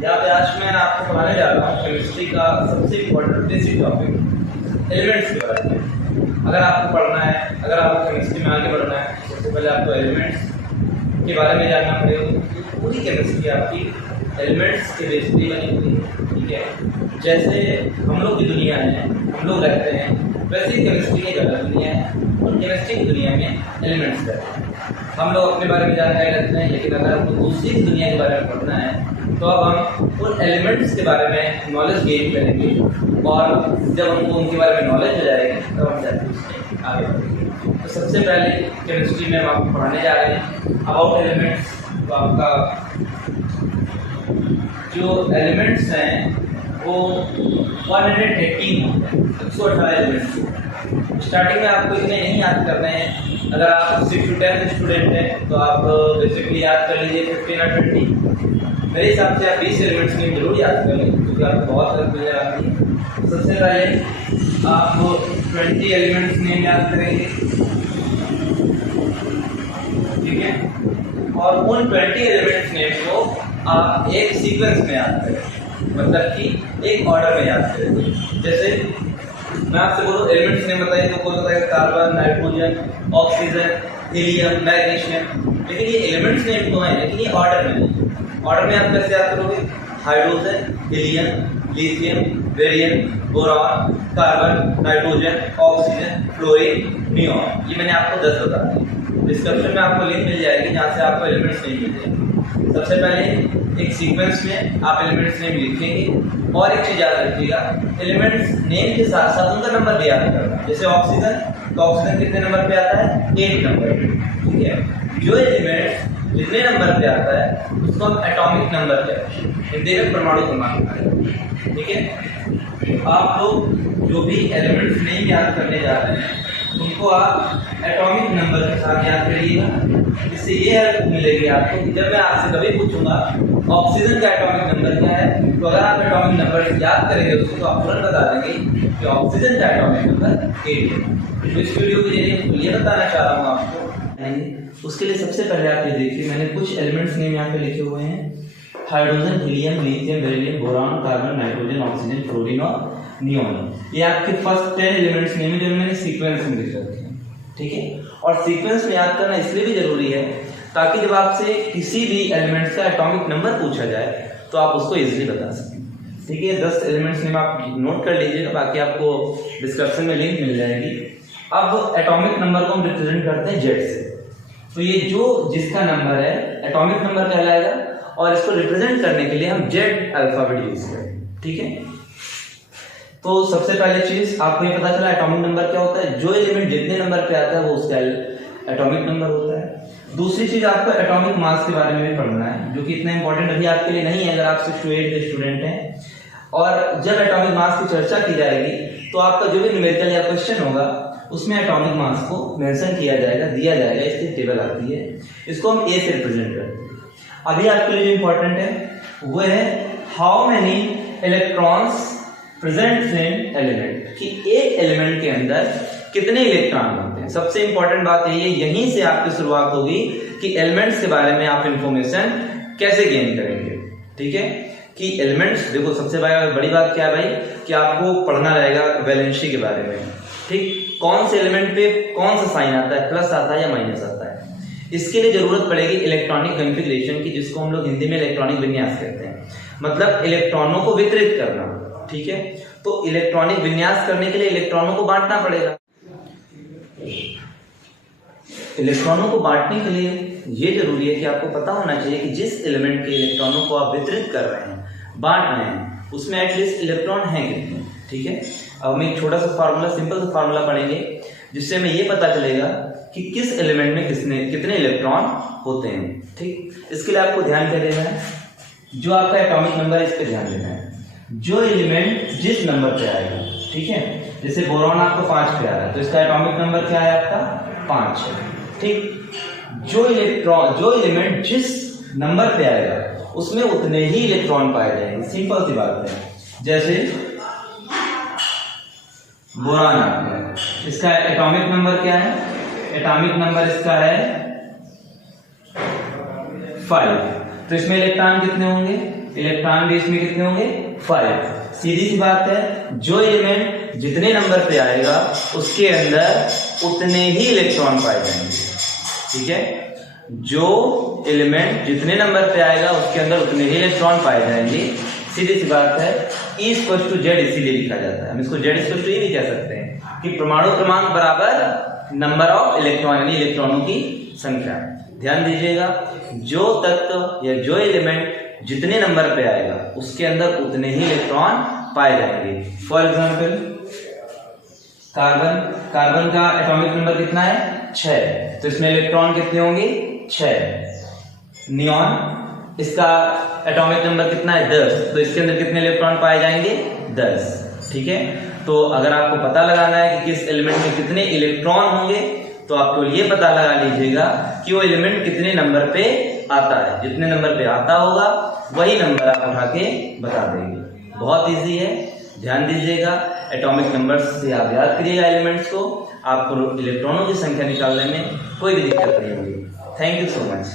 यहाँ पे आज मैं आपको पढ़ाने जा रहा हूँ केमिस्ट्री का सबसे इम्पोर्टेंट बेसिक टॉपिक एलिमेंट्स के बारे में। अगर आपको पढ़ना है, अगर आपको केमिस्ट्री में आगे बढ़ना है, सबसे पहले आपको एलिमेंट्स के बारे में जानना पड़ेगा। पूरी केमिस्ट्री आपकी एलिमेंट्स के बेस पे बनी हुई है, ठीक है। जैसे हम लोग की दुनिया है, हम लोग रहते हैं, वैसे ही केमिस्ट्री की अलग दुनिया है और केमिस्ट्री की दुनिया में एलिमेंट्स रहते हैं। हम लोग अपने बारे में जानकारी रखते हैं, लेकिन अगर हमको दूसरी दुनिया के बारे में पढ़ना है तो अब हम उन एलिमेंट्स के बारे में नॉलेज गेन करेंगे और जब हमको उनके बारे में नॉलेज हो जाएगी तब हम जाते हैं आगे बढ़ेंगे। तो सबसे पहले केमिस्ट्री में हम आपको पढ़ाने जा रहे हैं अबाउट एलिमेंट्स। तो आपका जो एलिमेंट्स हैं वो 118 होते हैं, 118 एलिमेंट्स। स्टार्टिंग में आपको इतने नहीं याद करने हैं। अगर आप 6 to 10 स्टूडेंट हैं तो आप बेसिकली याद कर लीजिए 15 और 20। मेरे हिसाब से आप 20 एलिमेंट्स नेम जरूर याद कर लें, क्योंकि आपको बहुत हेल्प मिल जाती है। सबसे पहले आप 20 एलिमेंट्स नेम याद करेंगे, ठीक है। और उन 20 एलिमेंट्स नेम को आप एक सीक्वेंस में याद करें, मतलब कि एक ऑर्डर में याद करें। जैसे मैं आपसे बोलूँ एलिमेंट्स नेम बताइए तो कोई बताएगा carbon, nitrogen, oxygen, helium, magnesium. लेकिन ये एलिमेंट्स नेम तो हैं, लेकिन ये ऑर्डर में नहीं। ऑर्डर में आप कैसे याद करोगे? Hydrogen, helium, lithium, barium, boron, carbon, nitrogen, oxygen, fluorine, neon. ये मैंने आपको 10 बता दिए। डिस्क्रिप्शन में आपको लिंक मिल जाएगी जहाँ से आपको एलिमेंट्स नेम मिल जाएंगे। सबसे पहले एक सीक्वेंस में आप एलिमेंट्स नेम लिखेंगे और एक चीज याद रखिएगा, एलिमेंट्स नेम के साथ साथ उनका नंबर भी याद करना। जैसे ऑक्सीजन, तो ऑक्सीजन कितने नंबर पे आता है? 8 नंबर, ठीक है। जो एलिमेंट जितने नंबर पे आता है उसको हम एटॉमिक नंबर कहते हैं, हिंदी परमाणु क्रमांक, ठीक है। आप लोग जो भी एलिमेंट्स नेम याद करने जा रहे हैं उनको आप एटॉमिक नंबर के साथ याद करिएगा। इससे ये हेल्प मिलेगी आपको कि जब मैं आपसे कभी पूछूंगा ऑक्सीजन का एटॉमिक नंबर क्या है, तो अगर आप एटॉमिक नंबर याद करेंगे उसको तो आप तुरंत बता देंगे कि ऑक्सीजन का एटॉमिक नंबर 8 है। तो इस वीडियो के जरिए ये बताना चाह रहा हूँ आपको। उसके लिए सबसे पहले आप ये देखिए, मैंने कुछ एलिमेंट्स नेम यहाँ पे लिखे हुए हैं। Hydrogen, helium, lithium, beryllium, boron, carbon, nitrogen, oxygen, fluorine और नियॉन। ये आपके फर्स्ट 10 एलिमेंट्स नेम है जो मैंने सीक्वेंस में लिख रखे हैं, ठीक है। और सीक्वेंस में याद करना इसलिए भी जरूरी है ताकि जब आपसे किसी भी एलिमेंट्स का एटॉमिक नंबर पूछा जाए तो आप उसको इजीली बता सकें, ठीक है। 10 एलिमेंट्स नेम आप नोट कर लीजिएगा, बाकी आपको डिस्क्रिप्शन में लिंक मिल जाएगी। अब एटॉमिक नंबर को हम रिप्रेजेंट करते हैं जेड से। तो ये जो जिसका नंबर है एटॉमिक नंबर कहलाएगा और इसको रिप्रेजेंट करने के लिए हम जेड अल्फाबेट यूज करें, ठीक है। तो सबसे पहले चीज आपको ये पता चला एटॉमिक नंबर क्या होता है। जो एलिमेंट जितने नंबर पे आता है वो उसका एटॉमिक नंबर होता है। दूसरी चीज आपको एटॉमिक मास के बारे में भी पढ़ना है, जो कि इतना इंपॉर्टेंट अभी आपके लिए नहीं है अगर आप 6 to 8 के स्टूडेंट हैं। और जब एटॉमिक मास की चर्चा की जाएगी तो आपका जो भी न्यूमेरिकल या क्वेश्चन होगा उसमें एटॉमिक मास को मेंशन किया जाएगा, दिया जाएगा। इसकी टेबल आती है, इसको हम ए से रिप्रेजेंट करते हैं। अभी आपके लिए जो इंपॉर्टेंट है वो है how many electrons present in element, कि एक एलिमेंट के अंदर कितने इलेक्ट्रॉन होते हैं। सबसे इंपॉर्टेंट बात यही है, यहीं से आपकी शुरुआत होगी कि एलिमेंट्स के बारे में आप इंफॉर्मेशन कैसे गेन करेंगे, ठीक है। कि एलिमेंट्स देखो, सबसे बड़ी बात क्या है भाई कि आपको पढ़ना रहेगा वैलेंसी के बारे में, ठीक। कौन से एलिमेंट पे कौन सा साइन आता है, प्लस आता है या माइनस आता है। इसके लिए जरूरत पड़ेगी इलेक्ट्रॉनिक कॉन्फ़िगरेशन की, जिसको हम लोग हिंदी में इलेक्ट्रॉनिक विन्यास कहते हैं, मतलब इलेक्ट्रॉनों को वितरित करना, ठीक है। तो इलेक्ट्रॉनिक विन्यास करने के लिए इलेक्ट्रॉनों को बांटना पड़ेगा। इलेक्ट्रॉनों को बांटने के लिए ये जरूरी है कि आपको पता होना चाहिए कि जिस एलिमेंट के इलेक्ट्रॉनों को आप वितरित कर रहे हैं, बांट रहे हैं, उसमें एटलीस्ट इलेक्ट्रॉन हैं कितने, ठीक है। अब हम एक छोटा सा फार्मूला, सिंपल सा फार्मूला पढ़ेंगे जिससे हमें ये पता चलेगा कि किस एलिमेंट में कितने इलेक्ट्रॉन होते हैं, ठीक। इसके लिए आपको ध्यान क्या देना है, जो आपका एटॉमिक नंबर है इस पर ध्यान देना है। जो एलिमेंट जिस नंबर पे आएगा, ठीक है। जैसे बोरॉन आपको 5 पे आ रहा है तो इसका एटॉमिक नंबर क्या है आपका? 5, ठीक। जो एलिमेंट जिस नंबर पे आएगा उसमें उतने ही इलेक्ट्रॉन पाए जाएंगे, सिंपल सी बात है। जैसे बोरॉन आता है, इसका एटॉमिक नंबर क्या है? एटॉमिक नंबर इसका है 5, तो इसमें इलेक्ट्रॉन कितने होंगे? इलेक्ट्रॉन भी इसमें कितने होंगे 5। सीधी सी बात है, जो एलिमेंट जितने नंबर पे आएगा उसके अंदर उतने ही इलेक्ट्रॉन पाए जाएंगे। ठीक है, जो एलिमेंट जितने नंबर पे आएगा उसके अंदर उतने ही इलेक्ट्रॉन पाए जाएंगे। सीधी सी बात है, E = Z इसीलिए लिखा जाता है। हम इसको Z = E भी कह सकते हैं कि परमाणु क्रमांक बराबर नंबर ऑफ इलेक्ट्रॉन, यानी इलेक्ट्रॉनों की संख्या। ध्यान दीजिएगा, जो तत्व या जो एलिमेंट जितने नंबर पे आएगा उसके अंदर उतने ही इलेक्ट्रॉन पाए जाएंगे। फॉर एग्जाम्पल कार्बन का एटॉमिक नंबर कितना है 6, तो इसमें इलेक्ट्रॉन कितने होंगे 6। नियॉन, इसका एटॉमिक नंबर कितना है 10, तो इसके अंदर कितने इलेक्ट्रॉन पाए जाएंगे 10। ठीक है, तो अगर आपको पता लगाना है कि किस एलिमेंट में कितने इलेक्ट्रॉन होंगे तो आपको ये पता लगा लीजिएगा कि वो एलिमेंट कितने नंबर पे आता है। जितने नंबर पे आता होगा वही नंबर आप उठा के बता देंगे। बहुत इजी है, ध्यान दीजिएगा। एटॉमिक नंबर्स से आप याद करिएगा एलिमेंट्स को, आपको इलेक्ट्रॉनों की संख्या निकालने में कोई भी दिक्कत नहीं होगी। Thank you so much.